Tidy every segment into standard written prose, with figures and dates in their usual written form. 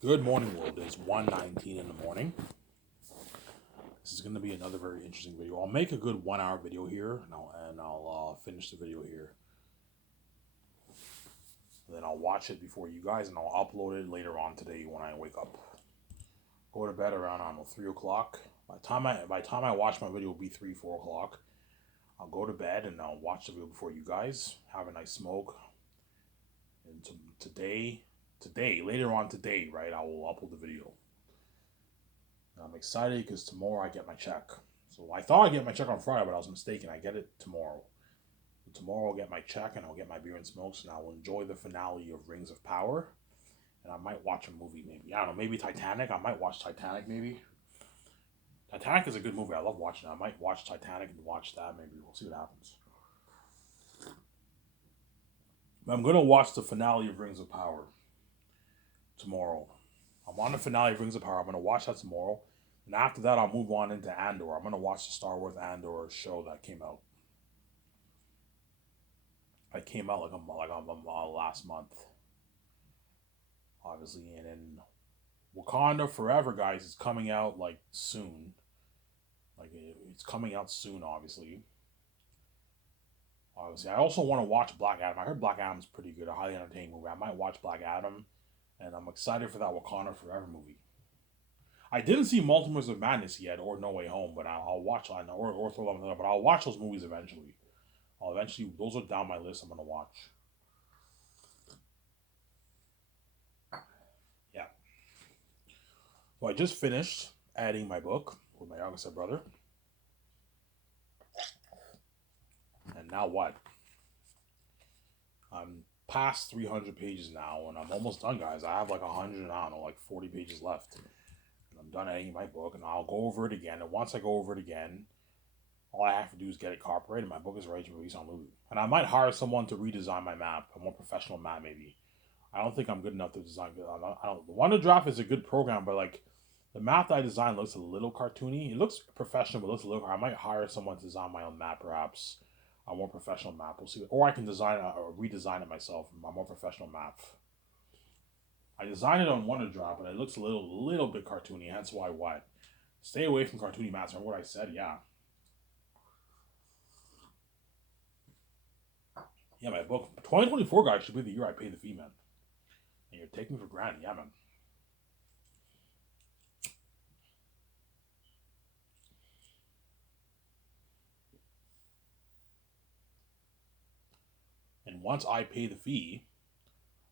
Good morning, world. It's 1:19 in the morning. This is going to be another very interesting video. I'll make a good 1 hour video here, and I'll finish the video here. And then I'll watch it before you guys, and I'll upload it later on today when I wake up. Go to bed around, I don't know, 3 o'clock. By the time I watch my video, it'll be 3, 4 o'clock. I'll go to bed and I'll watch the video before you guys. Have a nice smoke. And today, later on today, right, I will upload the video. I'm excited because tomorrow I get my check. So I thought I'd get my check on Friday, but I was mistaken. I get it tomorrow. So tomorrow I'll get my check and I'll get my beer and smokes, and I'll enjoy the finale of Rings of Power. And I might watch a movie, maybe. I don't know, maybe Titanic. I might watch Titanic, maybe. Titanic is a good movie. I love watching it. I might watch Titanic and watch that, maybe. We'll see what happens. But I'm going to watch the finale of Rings of Power tomorrow. I'm on the finale of Rings of Power. I'm going to watch that tomorrow. And after that, I'll move on into Andor. I'm going to watch the Star Wars Andor show that came out. It came out last month, obviously. And then Wakanda Forever, guys, is coming out like soon. It's coming out soon, obviously. I also want to watch Black Adam. I heard Black Adam's pretty good, a highly entertaining movie. I might watch Black Adam, and I'm excited for that Wakanda Forever movie. I didn't see Multiverse of Madness yet or No Way Home, but I'll watch or Thor Love and Thunder, but I'll watch those movies eventually. Those are down my list. I'm gonna watch. Yeah. So I just finished adding my book with my youngest brother, and now what? I'm past 300 pages now, and I'm almost done, guys. I have like 100, I don't know, like 40 pages left. And I'm done editing my book, and I'll go over it again. And once I go over it again, all I have to do is get it copyrighted. My book is ready to release on Lulu. And I might hire someone to redesign my map, a more professional map, maybe. I don't think I'm good enough to design. I don't. Wonder Draft is a good program, but like the map that I designed looks a little cartoony. It looks professional, but looks a little. I might hire someone to design my own map, perhaps a more professional map. We'll see. Or I can design or redesign it myself, a more professional map. I designed it on WonderDrop, but it looks a little bit cartoony. Hence why what? Stay away from cartoony maps. Remember what I said? Yeah. Yeah, my book. 2024, guys, should be the year I pay the fee, man. And you're taking me for granted. Yeah, man. And once I pay the fee,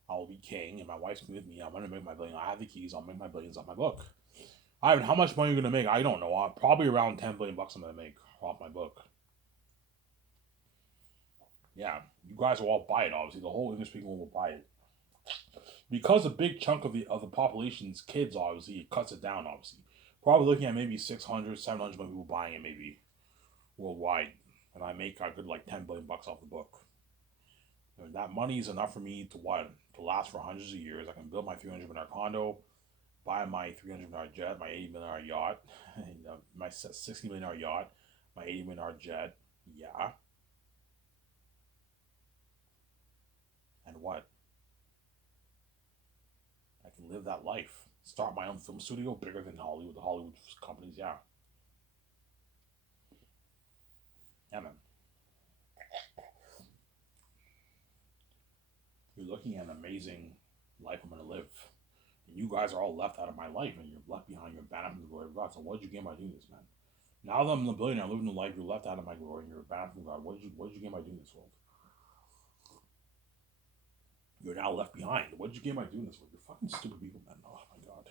I'll be king, and my wife's with me. I'm gonna make my billion. I have the keys. I'll make my billions off my book. Ivan, how much money are you gonna make? I don't know. Probably around 10 billion bucks. I'm gonna make off my book. Yeah, you guys will all buy it. Obviously, the whole English speaking world will buy it because a big chunk of the population's kids. Obviously, it cuts it down. Obviously, probably looking at maybe 600, 700 million people buying it, maybe worldwide, and I make a good like 10 billion bucks off the book. And that money is enough for me to what? To last for hundreds of years. I can build my $300 million condo, buy my $300 million jet, my $80 million yacht, and, my $60 million yacht, my $80 million jet. Yeah. And what? I can live that life. Start my own film studio bigger than Hollywood, the Hollywood companies. Yeah. Yeah, man. You're looking at an amazing life I'm going to live. And you guys are all left out of my life, and you're left behind. You're banned from the glory of God. So what did you gain by doing this, man? Now that I'm a billionaire, I'm living the life, you're left out of my glory, and you're banned from God. What did you gain by doing this, world? You're now left behind. What did you gain by doing this, world? You're fucking stupid people, man. Oh my god.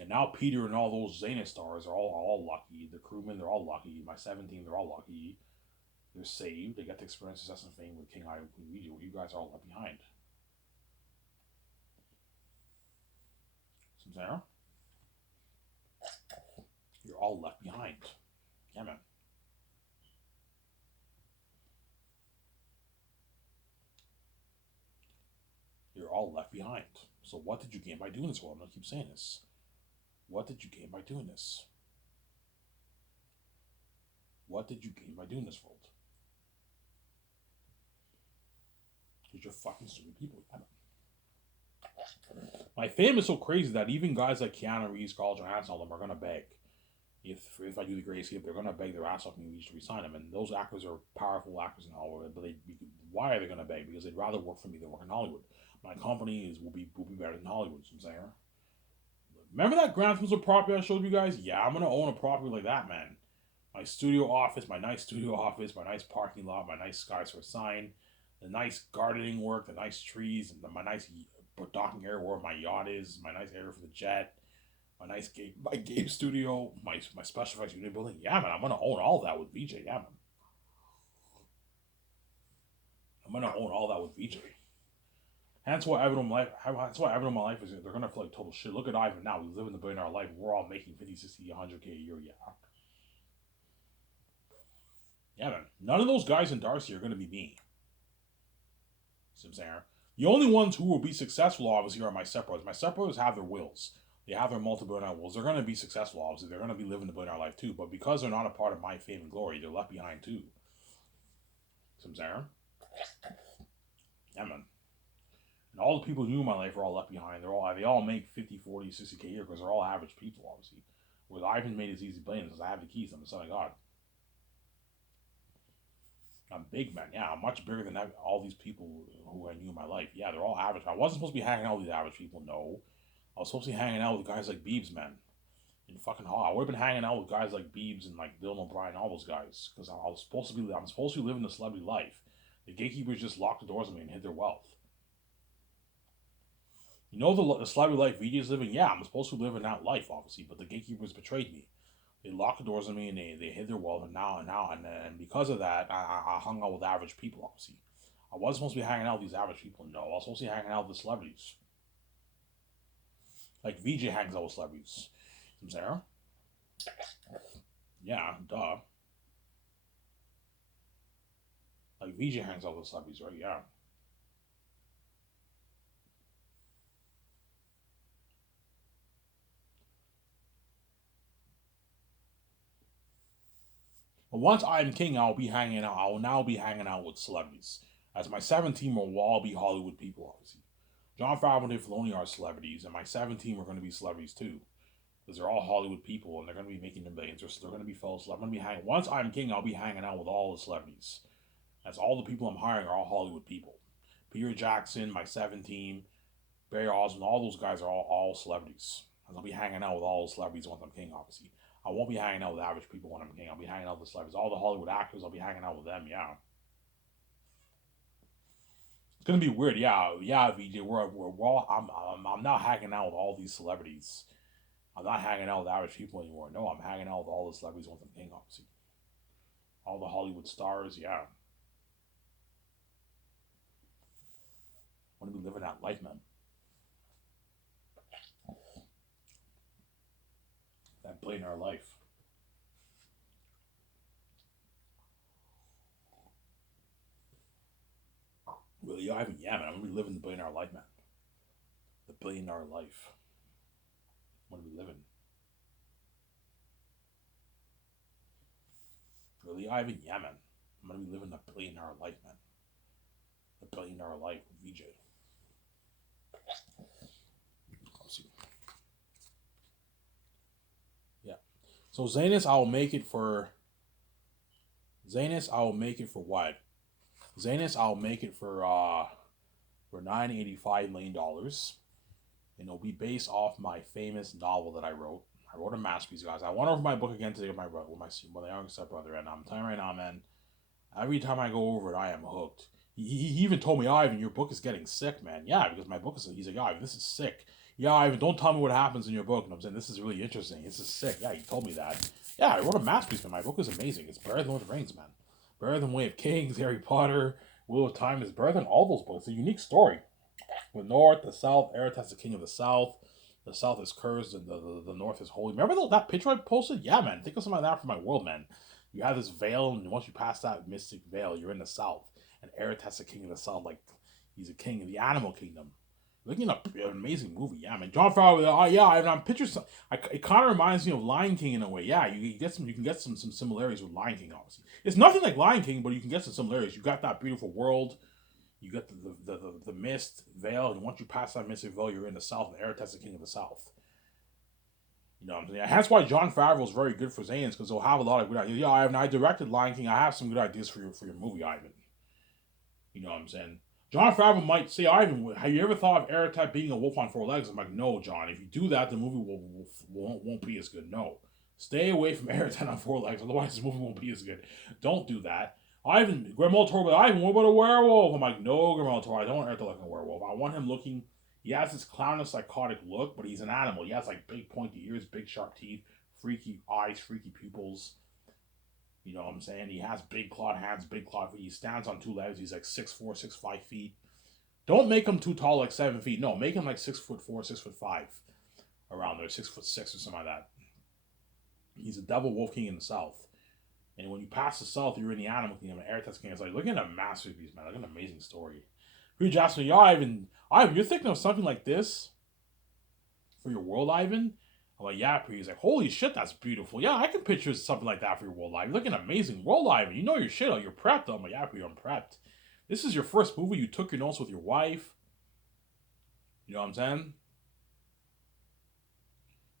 And now Peter and all those Xena stars are all lucky. The crewmen, they're all lucky. My 17, they're all lucky. They're saved. They get to experience success and fame with King Eye and Queen Ouija. You guys are all left behind. Some Sarah? You're all left behind. Yeah, man. You're all left behind. So what did you gain by doing this? Well, I'm gonna keep saying this. What did you gain by doing this? What did you gain by doing this, world? Because you're fucking stupid people. Yeah, man. My fame is so crazy that even guys like Keanu Reeves, Carl Johansson, all them are gonna beg. If I do the great escape, they're gonna beg their ass off me to resign them. And those actors are powerful actors in Hollywood. But why are they gonna beg? Because they'd rather work for me than work in Hollywood. My company will be better than Hollywood. So I'm saying. Remember that Grand Theft Auto property I showed you guys? Yeah, I'm gonna own a property like that, man. My studio office, my nice studio office, my nice parking lot, my nice skyscraper sign, the nice gardening work, the nice trees, and my nice docking area where my yacht is, my nice area for the jet, my game studio, my special effects unit building. Yeah, man, I'm gonna own all that with VJ. Yeah, man, I'm gonna own all that with VJ. That's why everyone in my life. That's why everyone in my life is. They're gonna feel like total shit. Look at Ivan now. We live in the billionaire life. We're all making 50, 60, 100K a year. Yeah. Yeah, man. None of those guys in Darcy are gonna be me. See what I'm saying? The only ones who will be successful, obviously, are my stepbrothers. My stepbrothers have their wills. They have their multi-billionaire wills. They're going to be successful, obviously. They're going to be living the billionaire life, too. But because they're not a part of my fame and glory, they're left behind, too. See what I'm saying? Yeah, man. And all the people who knew my life are all left behind. They all make 50, 40, 60K a year because they're all average people, obviously. Whereas Ivan made his easy billions because I have the keys. I'm the son of God. I'm big, man. Yeah, I'm much bigger than all these people who I knew in my life. Yeah, they're all average. I wasn't supposed to be hanging out with these average people. No. I was supposed to be hanging out with guys like Biebs, man. In fucking hall. I would have been hanging out with guys like Biebs and like Dylan O'Brien, all those guys. Because I'm supposed to be living the celebrity life. The gatekeepers just locked the doors on me and hid their wealth. You know the celebrity life VJ is living? Yeah, I'm supposed to live in that life, obviously. But the gatekeepers betrayed me. They locked the doors on me and they hid their wealth, and because of that, I hung out with average people, obviously. I wasn't supposed to be hanging out with these average people. No, I was supposed to be hanging out with the celebrities. Like VJ hangs out with celebrities. You know what I'm saying? Yeah, duh. Like VJ hangs out with celebrities, right? Yeah. But once I'm king, I will now be hanging out with celebrities. As my 7th team will all be Hollywood people, obviously. Jon Favreau and Dave Filoni are celebrities, and my 7th team are going to be celebrities too. Because they're all Hollywood people, and they're going to be making their millions. They're going to be fellow celebrities. I'm going to be hanging. Once I'm king, I'll be hanging out with all the celebrities. That's all the people I'm hiring are all Hollywood people. Peter Jackson, my 7th team, Barry Osmond, all those guys are all celebrities. And I'll be hanging out with all the celebrities once I'm king, obviously. I won't be hanging out with average people when I'm king. I'll be hanging out with the celebrities. All the Hollywood actors, I'll be hanging out with them, yeah. It's gonna be weird, yeah, VJ. I'm not hanging out with all these celebrities. I'm not hanging out with average people anymore. No, I'm hanging out with all the celebrities once I'm king, obviously. All the Hollywood stars, yeah. I want to be living that life, man. That billionaire life. Really, Ivan, yeah, man. I'm gonna be living the billionaire life, man. The billionaire life. I'm gonna be living. Really, Ivan, yeah, man. I'm gonna be living the billionaire life, man. The billionaire life with VJ. Let's see. Yeah. So Zanus, I will make it for. Zanus, I will make it for what? Zanus, I'll make it for $985 million. And it'll be based off my famous novel that I wrote. I wrote a masterpiece, guys. I went over my book again today with my younger stepbrother, and I'm telling you right now, man. Every time I go over it, I am hooked. He even told me, Ivan, your book is getting sick, man. Yeah, because my book is. He's like, Ivan, this is sick. Yeah, Ivan, don't tell me what happens in your book. And I'm saying, this is really interesting. This is sick. Yeah, he told me that. Yeah, I wrote a masterpiece, man. My book is amazing. It's better than Lord of the Rings, man. Better than Way of Kings, Harry Potter, Wheel of Time is better than all those books. It's a unique story. The North, the South, Eretz the king of the South. The South is cursed and the North is holy. Remember that picture I posted? Yeah, man. Think of something like that for my world, man. You have this veil, and once you pass that mystic veil, you're in the South. And Eretz the king of the South, like he's a king of the animal kingdom. Looking at an amazing movie, yeah, man. Jon Favreau, yeah, I'm pictures. It kind of reminds me of Lion King in a way. Yeah, you can get some similarities with Lion King, obviously. It's nothing like Lion King, but you can get some similarities. You got that beautiful world. You get the mist veil, and once you pass that mystic veil, you're in the south. And Eretz is the king of the south. You know what I'm saying? That's why Jon Favreau is very good for Zayans, because he'll have a lot of good ideas. Yeah, I directed Lion King. I have some good ideas for your movie, Ivan. You know what I'm saying? Jon Favreau might say, Ivan, have you ever thought of Eretz being a wolf on four legs? I'm like, no, John. If you do that, the movie won't be as good. No. Stay away from Eretz on four legs, otherwise the movie won't be as good. Don't do that. Ivan, Guillermo del Toro, Ivan, what about a werewolf? I'm like, no, Guillermo del Toro, I don't want Eretz like a werewolf. I want him looking, he has this clownish, psychotic look, but he's an animal. He has like big pointy ears, big sharp teeth, freaky eyes, freaky pupils. You know what I'm saying? He has big clawed hands, big clawed feet. He stands on two legs. He's like 6'4", 6'5". Don't make him too tall, like 7 feet. No, make him like 6'4", 6'5", around there, 6'6" or something like that. He's a devil wolf king in the south. And when you pass the south, you're in the animal kingdom. And Eretz King is like, look at a masterpiece, man. Look at an amazing story. Hugh Jackson, yo, Ivan, you're thinking of something like this for your world, Ivan? I'm like, yeah, he's like, holy shit, that's beautiful. Yeah, I can picture something like that for your world, Ivan. Look at an amazing world, Ivan. You know your shit. You're prepped. I'm like, yeah, I'm prepped. This is your first movie. You took your notes with your wife. You know what I'm saying?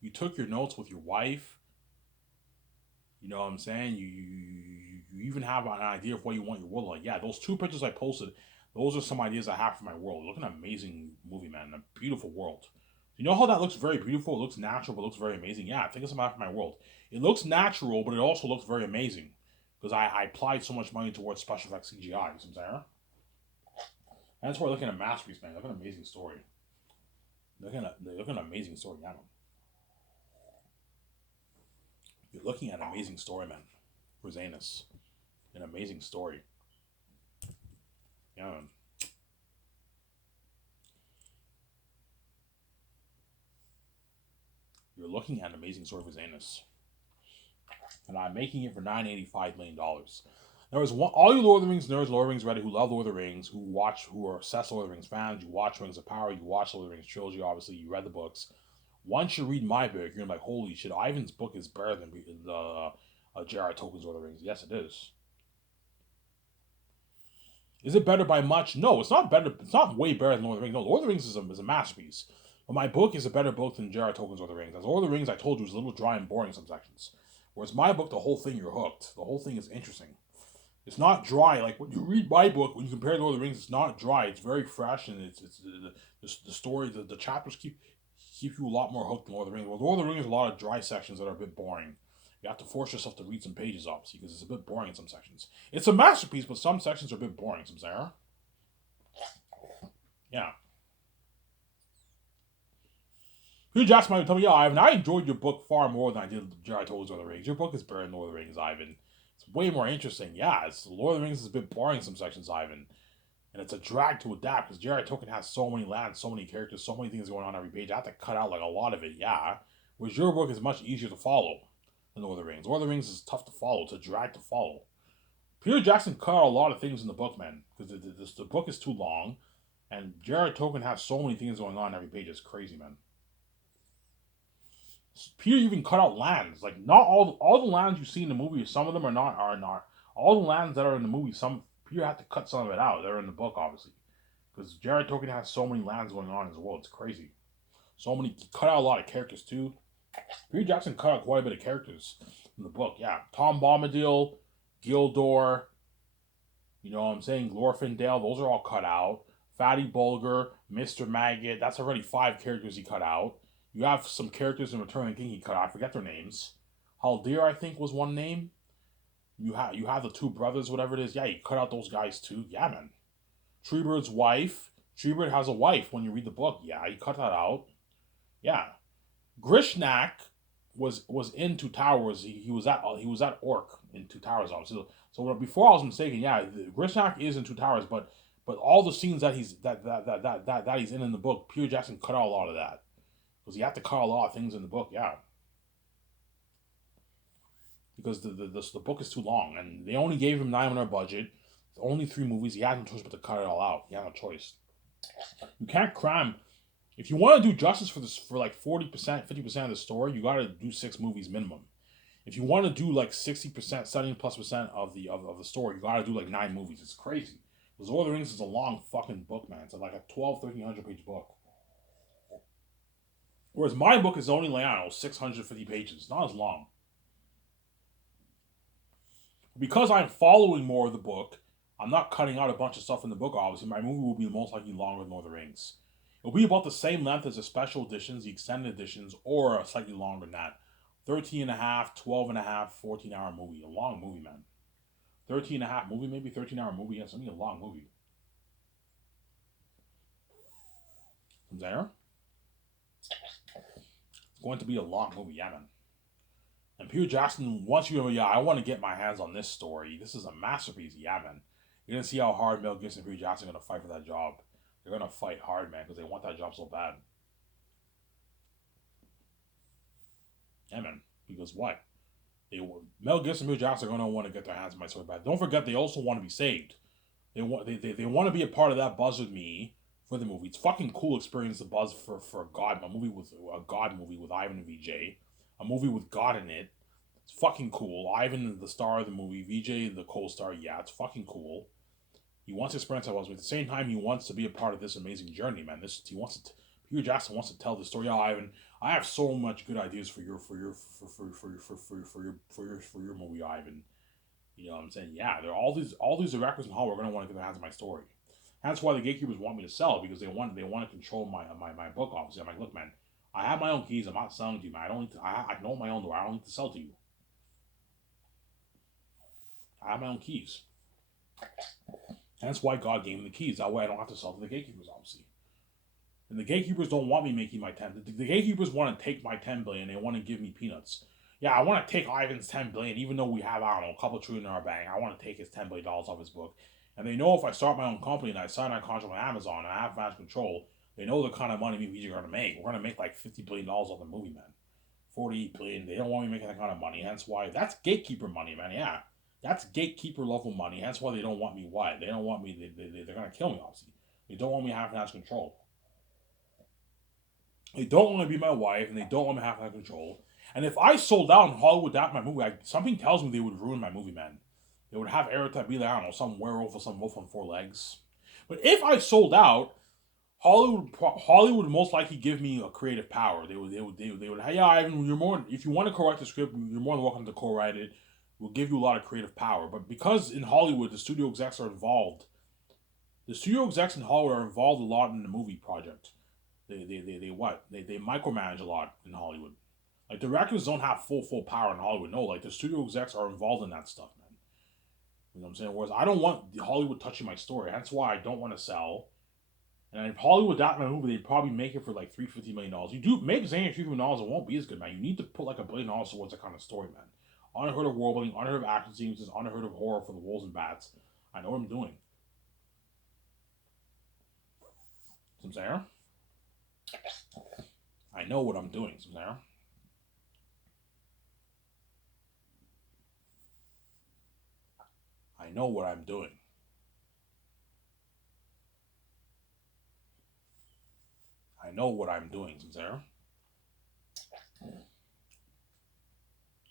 You took your notes with your wife. You know what I'm saying? You even have an idea of what you want your world like. Yeah, those 2 pictures I posted, those are some ideas I have for my world. Look at an amazing movie, man. A beautiful world. You know how that looks very beautiful? It looks natural, but looks very amazing. Yeah, I think it's something for my world. It looks natural, but it also looks very amazing. Because I applied so much money towards special effects CGI. You know what I'm saying? And that's why we're looking at a masterpiece, man. Look at an amazing story. Look at an amazing story, yeah. You're looking at an amazing story, man. For Zanus. An amazing story. Yeah. You're looking at an amazing story for Zanus. And I'm making it for $985 million. There was one, all you Lord of the Rings nerds, Lord of the Rings Reddit, who love Lord of the Rings, who are obsessed Lord of the Rings fans, you watch Rings of Power, you watch Lord of the Rings trilogy, obviously, you read the books. Once you read my book, you're like, holy shit, Ivan's book is better than the J.R.R. Tolkien's Lord of the Rings. Yes, it is. Is it better by much? No, it's not better. It's not way better than Lord of the Rings. No, Lord of the Rings is a masterpiece. But my book is a better book than J.R.R. Tolkien's Lord of the Rings. As Lord of the Rings, I told you, is a little dry and boring in some sections. Whereas my book, the whole thing, you're hooked. The whole thing is interesting. It's not dry. Like when you read my book, when you compare Lord of the Rings, it's not dry. It's very fresh, and it's the story, the chapters keep you a lot more hooked than Lord of the Rings. Well, Lord of the Rings, a lot of dry sections that are a bit boring. You have to force yourself to read some pages up because it's a bit boring in some sections. It's a masterpiece, but some sections are a bit boring. Some Sarah. Yeah. Hugh Jackson might tell me, yeah, Ivan, I enjoyed your book far more than I did J.R.R. Tolkien's Lord of the Rings. Your book is better than Lord of the Rings, Ivan. It's way more interesting. Yeah, Lord of the Rings is a bit boring in some sections, Ivan. And it's a drag to adapt because J.R.R. Tolkien has so many lands, so many characters, so many things going on every page. I have to cut out like a lot of it, yeah. Whereas your book is much easier to follow than Lord of the Rings. Lord of the Rings is tough to follow. It's a drag to follow. Peter Jackson cut out a lot of things in the book, man, because the book is too long, and J.R.R. Tolkien has so many things going on every page. It's crazy, man. Peter even cut out lands. Like not all the lands you see in the movie. Some of them are not. All the lands that are in the movie. Some Peter had to cut some of it out. They're in the book, obviously, because J.R.R. Tolkien has so many lands going on in his world. It's crazy. So many. He cut out a lot of characters too. Peter Jackson cut out quite a bit of characters in the book. Yeah, Tom Bombadil, Gildor. You know what I'm saying? Glorfindel. Those are all cut out. Fatty Bulger, Mr. Maggot. That's already 5 characters he cut out. You have some characters in Return of the King he cut out. I forget their names. Haldir, I think, was one name. You have the 2 brothers, whatever it is. Yeah, he cut out those guys too. Yeah, man. Treebird's wife. Treebird has a wife when you read the book. Yeah, he cut that out. Yeah. Grishnak was in Two Towers. He was at Orc in Two Towers, obviously. So before I was mistaken, yeah, Grishnak is in Two Towers, but all the scenes that he's in the book, Peter Jackson cut out a lot of that. Because he had to cut a lot of things in the book, yeah. Because the book is too long, and they only gave him $9 million budget. Only 3 movies. He had no choice but to cut it all out. He had no choice. You can't cram. If you want to do justice for like 40%, 50% of the story, you got to do 6 movies minimum. If you want to do like 60%, 70+% of the story, you got to do like 9 movies. It's crazy. Because Lord of the Rings is a long fucking book, man. It's like a 1,300 page book. Whereas my book is only, like, I don't know, 650 pages. It's not as long. Because I'm following more of the book, I'm not cutting out a bunch of stuff in the book, obviously. My movie will be most likely longer than Lord of the Rings. It'll be about the same length as the special editions, the extended editions, or slightly longer than that. 13 and a half, 12 and a half, 14-hour movie. A long movie, man. 13 and a half movie, maybe 13-hour movie. Yes, I mean a long movie. From there, it's going to be a long movie, yeah, man. And Peter Jackson, once you, yeah, I want to get my hands on this story. This is a masterpiece, yeah, man. You're going to see how hard Mel Gibson and Peter Jackson are going to fight for that job. They're going to fight hard, man, because they want that job so bad. Yeah, man. Because what? Mel Gibson and Peter Jackson are going to want to get their hands on my story back. Don't forget, they also want to be saved. They want to be a part of that buzz with me for the movie. It's fucking cool experience to buzz for a movie with Ivan and VJ, a movie with God in it. It's fucking cool. Ivan, the star of the movie, VJ, the co-star. Yeah, it's fucking cool. He wants to experience that buzz, but at the same time, he wants to be a part of this amazing journey, man. Peter Jackson wants to tell the story. Yeah, Ivan, I have so much good ideas for your movie, Ivan. You know what I'm saying? Yeah, there are all these directors in Hollywood are going to want to get their hands on my story. That's why the gatekeepers want me to sell, because they want to control my book. Obviously, I'm like, look, man, I have my own keys. I'm not selling to you, man. I don't need to. I know my own door. I don't need to sell to you. I have my own keys. That's why God gave me the keys. That way, I don't have to sell to the gatekeepers, obviously. And the gatekeepers don't want me making my 10. The gatekeepers want to take my 10 billion. They want to give me peanuts. Yeah, I want to take Ivan's 10 billion, even though we have, I don't know, a couple trillion in our bank. I want to take his $10 billion off his book. And they know if I start my own company and I sign that contract with Amazon and I have financial control, they know the kind of money we're going to make. We're going to make like $50 billion off the movie, man. 48 billion. They don't want me making that kind of money. Hence why that's gatekeeper money, man. Yeah, that's gatekeeper level money. Hence why they don't want me. Why? They don't want me. They're going to kill me, obviously. They don't want me having financial control. They don't want to be my wife, and they don't want me having control. And if I sold out in Hollywood without my movie, something tells me they would ruin my movie, man. They would have Eric be like, I don't know, some werewolf or some wolf on 4 legs. But if I sold out, Hollywood would most likely give me a creative power. They would, hey, yeah, Ivan, if you want to co-write the script, you're more than welcome to co-write it. We'll give you a lot of creative power. But because in Hollywood, the studio execs are involved, the studio execs in Hollywood are involved a lot in the movie project. They micromanage a lot in Hollywood. Like, directors don't have full power in Hollywood. No, like, the studio execs are involved in that stuff, man. You know what I'm saying? Whereas I don't want Hollywood touching my story. That's why I don't want to sell. And if Hollywood got my movie, they'd probably make it for like $350 million. You do make Zane $3 million, it won't be as good, man. You need to put like $1 billion towards that kind of story, man. Unheard of world building, unheard of action sequences, unheard of horror for the wolves and bats. I know what I'm doing. Some saying? I know what I'm doing, some saying? I know what I'm doing. I know what I'm doing, some saying?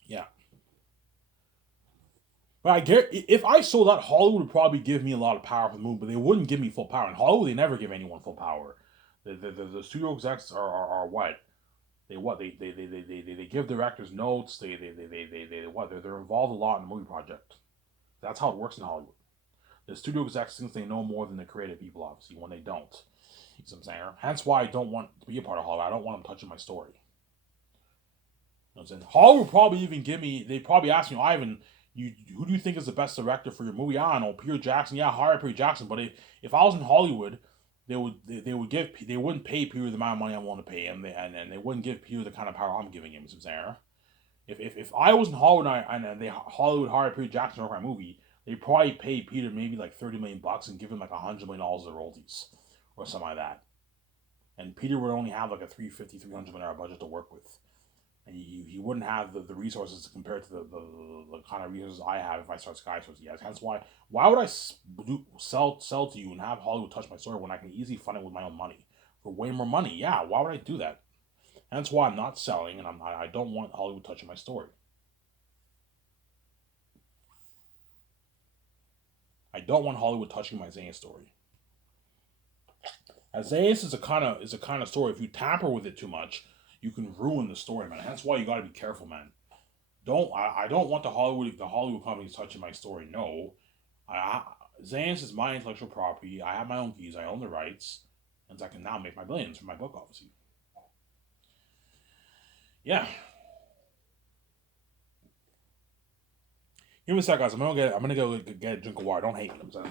Yeah. But I get, if I sold out, Hollywood would probably give me a lot of power for the movie, but they wouldn't give me full power. In Hollywood, they never give anyone full power. The studio execs are what? They give directors notes. They're involved a lot in the movie project. That's how it works in Hollywood. The studio execs think they know more than the creative people, obviously, when they don't. You see what I'm saying? Hence why I don't want to be a part of Hollywood. I don't want them touching my story. You know what I'm saying? Hollywood would probably even give me, they'd probably ask me, Ivan, who do you think is the best director for your movie? I don't know, Peter Jackson. Yeah, hire Peter Jackson. But if I was in Hollywood, they wouldn't pay Peter the amount of money I want to pay him, and they wouldn't give Peter the kind of power I'm giving him. You see what I'm saying? If I was in Hollywood and Hollywood hired Peter Jackson to work my movie, they'd probably pay Peter maybe like $30 million and give him like $100 million of royalties or something like that. And Peter would only have like a $300 million budget to work with. And he wouldn't have the resources compared to the kind of resources I have if I start Sky Source. Yes, hence why would I sell to you and have Hollywood touch my story when I can easily fund it with my own money for way more money? Yeah, why would I do that? Hence why I'm not selling, and I don't want Hollywood touching my story. I don't want Hollywood touching my Zayn story. Zayn is a kind of story. If you tamper with it too much, you can ruin the story, man. That's why you got to be careful, man. I don't want the Hollywood companies touching my story. No, I Zans is my intellectual property. I have my own keys. I own the rights, and I can now make my billions from my book, obviously. Yeah. Give me a sec, guys. I'm gonna go get a drink of water. Don't hate me. I'm sorry.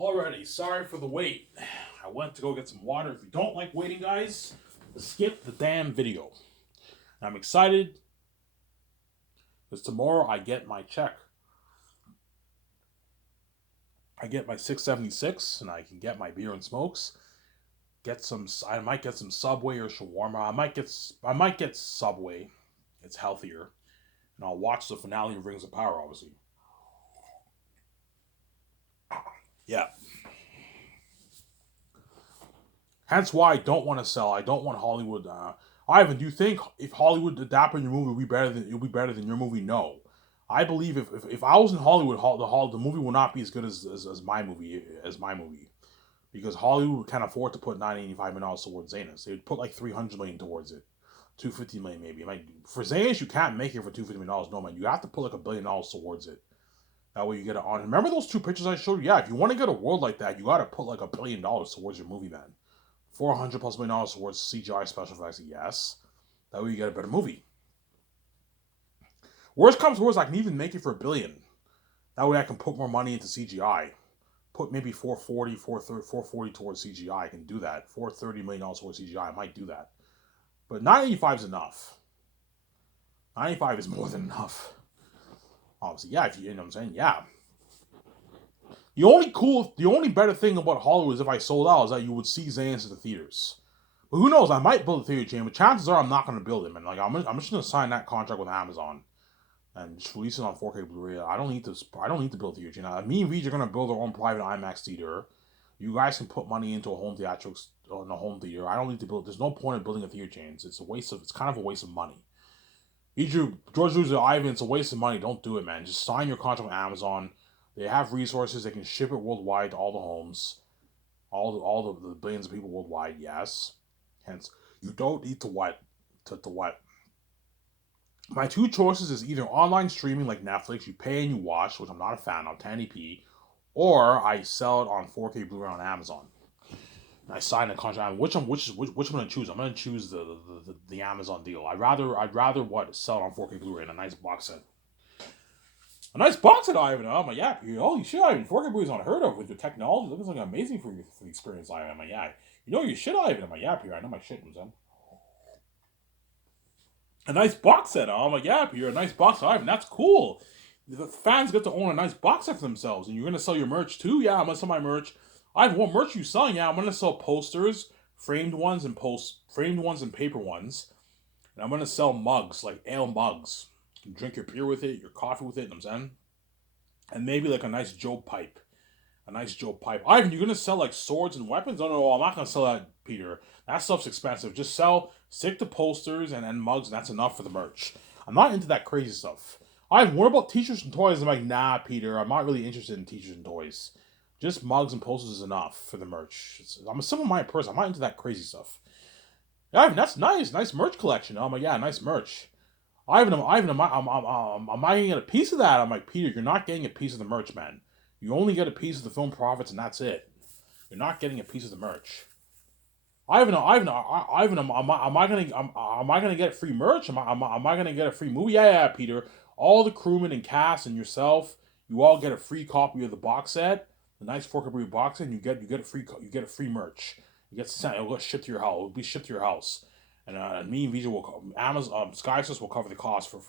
Alrighty, sorry for the wait. I went to go get some water. If you don't like waiting, guys, skip the damn video. I'm excited because tomorrow I get my check. I get my 676, and I can get my beer and smokes. Get some. I might get some Subway or shawarma. I might get Subway. It's healthier, and I'll watch the finale of Rings of Power. Obviously, yeah. Hence why I don't want to sell. I don't want Hollywood. Ivan, do you think if Hollywood adapting your movie will be better than your movie? No. I believe if I was in Hollywood, the movie will not be as good as my movie because Hollywood can't afford to put $985 million towards Zanus. They would put like $300 million towards it, $250 million maybe. Like for Zanus, you can't make it for $250 million. No man, you have to put like $1 billion towards it. That way you get it on. Remember those two pictures I showed you? Yeah, if you want to get a world like that, you got to put like $1 billion towards your movie, man. $400+ million towards CGI special effects, yes. That way you get a better movie. Worst comes to worst, I can even make it for $1 billion. That way I can put more money into CGI. Put maybe 440 towards CGI. I can do that. $430 million towards CGI. I might do that. But 985 is enough. 95 is more than enough. Obviously, yeah, if you know what I'm saying, yeah. The only better thing about Hollywood is if I sold out is that you would see Zans in the theaters. But who knows? I might build a theater chain, but chances are I'm not going to build it, man. Like I'm just going to sign that contract with Amazon and just release it on 4K Blu-ray. I don't need to build a theater chain. Me and Vij are going to build our own private IMAX theater. You guys can put money into a home theatrics in a home theater. I don't need to build. There's no point in building a theater chain. It's kind of a waste of money. George Lucas, Ivan, it's a waste of money. Don't do it, man. Just sign your contract with Amazon. They have resources. They can ship it worldwide to all the homes, all the billions of people worldwide. Yes, hence you don't need to what. My two choices is either online streaming like Netflix, you pay and you watch, which I'm not a fan of, 1080p, or I sell it on 4K Blu-ray on Amazon. And I sign a contract. Which I'm gonna choose? I'm gonna choose the Amazon deal. I'd rather what sell it on 4K Blu-ray in a nice box set. A nice box set, Ivan. I'm like, yeah, holy shit, Ivan. 4K Blu-ray is unheard of with the technology. It looks like amazing for the experience, Ivan. I'm like, yeah, you know your shit, Ivan. I'm like, yeah, Peter, I know my shit, man. A nice box set. I'm like, yeah, Peter, a nice box set, Ivan. That's cool. The fans get to own a nice box set for themselves, and you're gonna sell your merch too. Yeah, I'm gonna sell my merch. Ivan, what merch you selling? Yeah, I'm gonna sell posters, framed ones and paper ones, and I'm gonna sell mugs like ale mugs. You can drink your beer with it, your coffee with it. You know what I'm saying, and maybe like a nice Joe pipe. A nice Joe pipe. Ivan, you're gonna sell like swords and weapons? Oh no, I'm not gonna sell that, Peter. That stuff's expensive. Just stick to posters and mugs, and that's enough for the merch. I'm not into that crazy stuff. Ivan, what about t-shirts and toys? I'm like, nah, Peter. I'm not really interested in t-shirts and toys. Just mugs and posters is enough for the merch. I'm a simple-minded person. I'm not into that crazy stuff. Ivan, that's nice. Nice merch collection. I'm like, yeah, nice merch. Ivan, am I getting a piece of that? I'm like, Peter, you're not getting a piece of the merch, man. You only get a piece of the film profits, and that's it. You're not getting a piece of the merch. Ivan, am I gonna get free merch? Am I gonna get a free movie? Yeah, Peter. All the crewmen and cast and yourself, you all get a free copy of the box set, the nice 4K box set. And you get a free merch. You get sent. It'll get shipped to your house. It'll be shipped to your house. And me and Vijay will Amazon SkySource will cover the cost for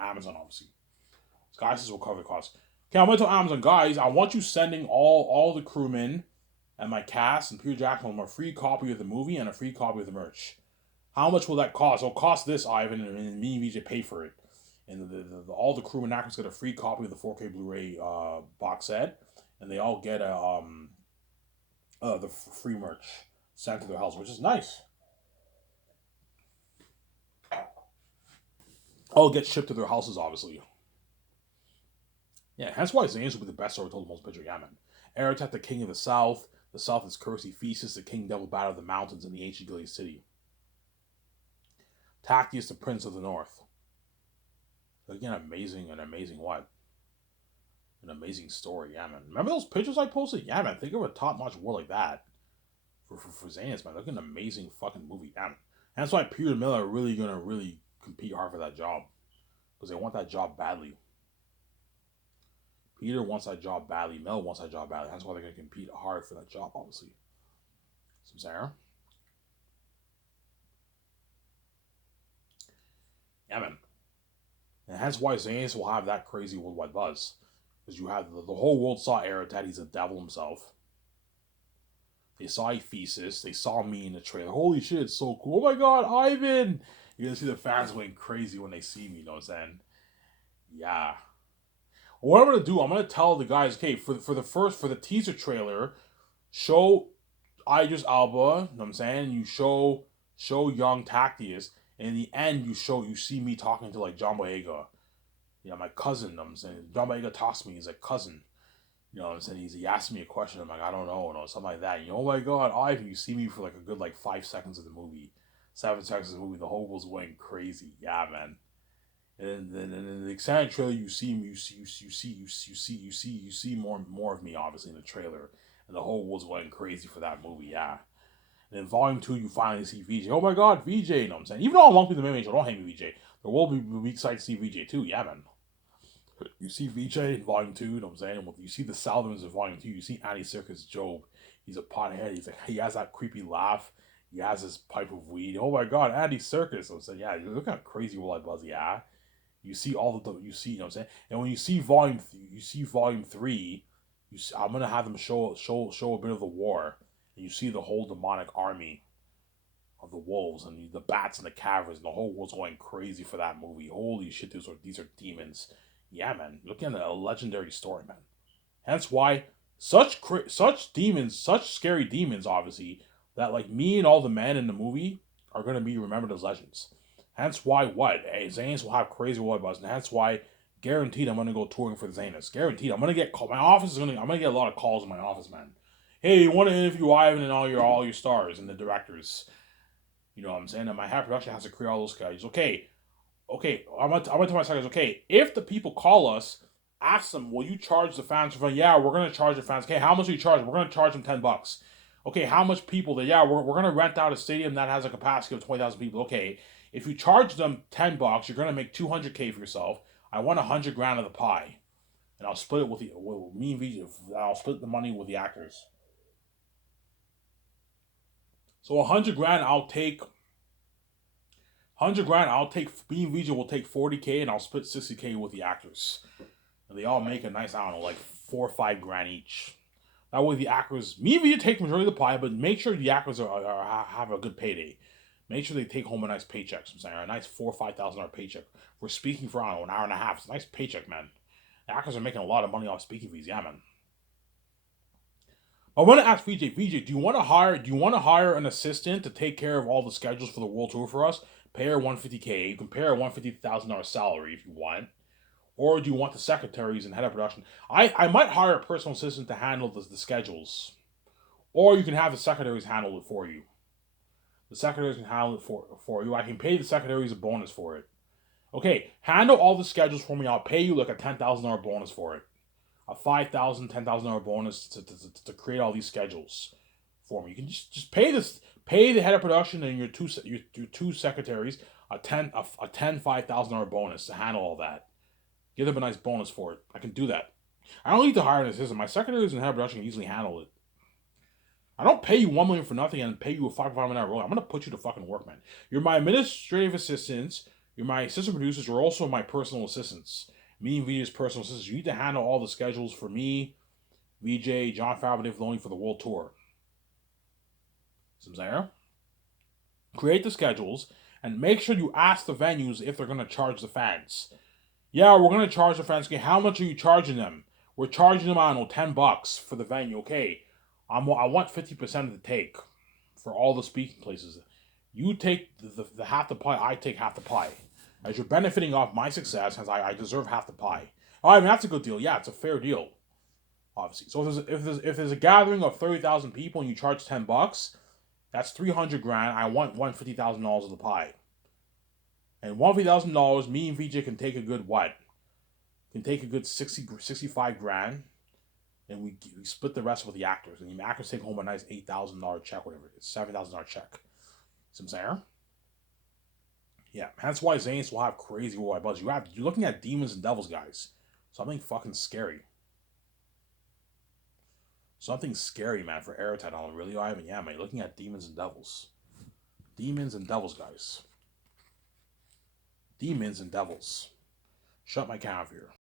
Amazon, obviously. SkySource will cover the cost. Okay, I'm gonna tell Amazon, guys, I want you sending all the crewmen and my cast and Peter Jackson a free copy of the movie and a free copy of the merch. How much will that cost? It'll cost this, Ivan, and me and Vijay pay for it. And all the crewmen actors get a free copy of the 4K Blu-ray box set, and they all get the free merch sent to their house, which is nice. All get shipped to their houses, obviously. Yeah, that's why Zanes will be the best story told in the most picture. Yeah, man. Aratat, the king of the south. The south is cursed. Ephesus, the king devil battle of the mountains in the ancient Gilead city. Tactius, the prince of the north. Again, an amazing what? An amazing story, yeah, man. Remember those pictures I posted? Yeah, man. Think of a top-notch war like that for Zanes, man. Look at an amazing fucking movie, yeah, man. And that's why Peter and Miller are really gonna compete hard for that job because they want that job badly. Peter wants that job badly. Mel wants that job badly. That's why they're going to compete hard for that job, obviously. Some Sarah? Yeah, man. And that's why Zanis will have that crazy worldwide buzz. Because you have the whole world saw Aratat. He's a devil himself. They saw Ephesus. They saw me in the trailer. Holy shit, it's so cool. Oh my god, Ivan! You're going to see the fans going crazy when they see me, you know what I'm saying? Yeah. What I'm gonna do, I'm gonna tell the guys, okay, for the teaser trailer, show Idris Elba, you know what I'm saying? You show young Tactius, and in the end you see me talking to like John Boyega. You know, my cousin, you know what I'm saying? John Boyega talks to me, he's like cousin. You know what I'm saying? He asked me a question, I'm like, I don't know, something like that. You know, oh my god, Ivan, you see me for like a good like 5 seconds of the movie. 7 seconds of the movie, the whole world's going crazy. Yeah, man. And then in the exciting trailer, you see more of me, obviously, in the trailer, and the whole world's going crazy for that movie. Yeah. And in Volume 2, you finally see VJ. Oh my God, VJ! You know what I'm saying? Even though I won't be the main show, don't hate me, VJ. There will be excited to see VJ too. Yeah, man. You see VJ in Volume 2. You know what I'm saying? You see the Salvins in Volume 2. You see Andy Serkis Job. He's a pothead. He has that creepy laugh. He has his pipe of weed. Oh my God, Andy Serkis. I'm saying, yeah, look how crazy will I buzz. Yeah. You see you know what I'm saying? And when you see volume 3, I'm gonna have them show a bit of the war, and you see the whole demonic army of the wolves and the bats and the caverns, and the whole world's going crazy for that movie. Holy shit, these are demons. Yeah, man, looking at a legendary story, man. Hence why such demons, such scary demons, obviously, that like me and all the men in the movie are gonna be remembered as legends. Hence why what? Hey, Zanis will have crazy war buzz, and hence why guaranteed I'm gonna go touring for the Zanis. Guaranteed. I'm gonna get I'm gonna get a lot of calls in my office, man. Hey, you wanna interview Ivan and all your stars and the directors. You know what I'm saying? And my half production has to create all those guys. Okay. okay, I'm gonna tell my secretaries, okay, if the people call us, ask them, will you charge the fans for? Yeah, we're gonna charge the fans. Okay, how much do you charge? We're gonna charge them $10. Okay, how much people? That yeah, we're gonna rent out a stadium that has a capacity of 20,000 people. Okay, if you charge them $10, you're gonna make 200K for yourself. I want 100 grand of the pie, and I'll split it with me and VJ. I'll split the money with the actors. So 100 grand, I'll take 100 grand. I'll take me and VJ will take 40K, and I'll split 60K with the actors. And they all make a nice, I don't know, like 4 or 5 grand each. That way, the actors, me and VJ take majority of the pie, but make sure the actors have a good payday. Make sure they take home a nice paycheck. So I'm saying a nice $4,000 or $5,000 paycheck. We're speaking for I don't know, an hour and a half. It's a nice paycheck, man. The actors are making a lot of money off speaking fees, yeah, man. I want to ask VJ. VJ, do you want to hire an assistant to take care of all the schedules for the world tour for us? Pay her 150K. You can pay her $150,000 salary if you want. Or do you want the secretaries and head of production? I might hire a personal assistant to handle the schedules. Or you can have the secretaries handle it for you. The secretaries can handle it for you. I can pay the secretaries a bonus for it. Okay, handle all the schedules for me. I'll pay you like a $10,000 bonus for it. A $5,000, $10,000 bonus to create all these schedules for me. You can just pay the head of production and your two secretaries a $5,000 bonus to handle all that. Give them a nice bonus for it. I can do that. I don't need to hire an assistant. My secretaries and head of production can easily handle it. I don't pay you $1 million for nothing and pay you a 5 minute role. I'm gonna put you to fucking work, man. You're my administrative assistants. You're my assistant producers. You're also my personal assistants. Me and VJ's personal assistants. You need to handle all the schedules for me, VJ, John Favreau, Dave Filoni for the world tour. There. Create the schedules and make sure you ask the venues if they're gonna charge the fans. Yeah, we're gonna charge the fans. Okay, how much are you charging them? We're charging them, I don't know, $10 for the venue. Okay, I want 50% of the take for all the speaking places. You take the half the pie. I take half the pie. As you're benefiting off my success, as I deserve half the pie. Oh, I mean that's a good deal. Yeah, it's a fair deal. Obviously, so if there's a gathering of 30,000 people and you charge $10, that's 300 grand. I want $150,000 of the pie. And $150,000, me and VJ can take a good what? Can take a good 65 grand, and we split the rest with the actors. And the actors take home a nice $8,000 check, whatever it is, $7,000 check. See what I'm saying? Yeah, that's why Zanes will have crazy worldwide buzz. You're looking at demons and devils, guys. Something fucking scary. Something scary, man, for Airtight on really. I mean, yeah, man, you're looking at demons and devils. Demons and devils, guys. Demons and devils. Shut my camera here.